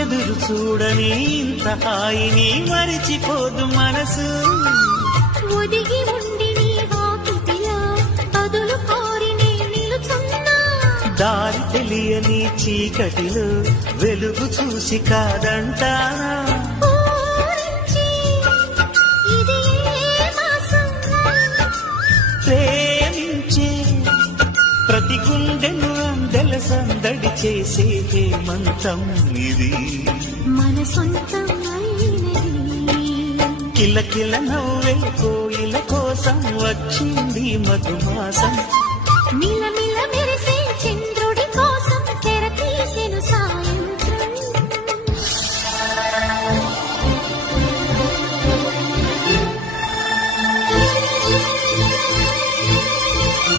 ఎదురు చూడని ఇంత హాయిని మరిచిపోదు మనసు. ఒదిగి ఉండి నీ వాకిటిలో బదులు కోరి నే నిలుచున్నా. దారి తెలియని చీకటిలో వెలుగు చూసి కాదంటానా. ఊరించి ఇది ఏ మాసం? ప్రేమించే ప్రతి గుండెను అందెల సందడి చేసే హేమంతం ఇది. మన సొంతం అయినది. కిలకిల నవ్వే కోయిల కోసం వచ్చింది మధుమాసం.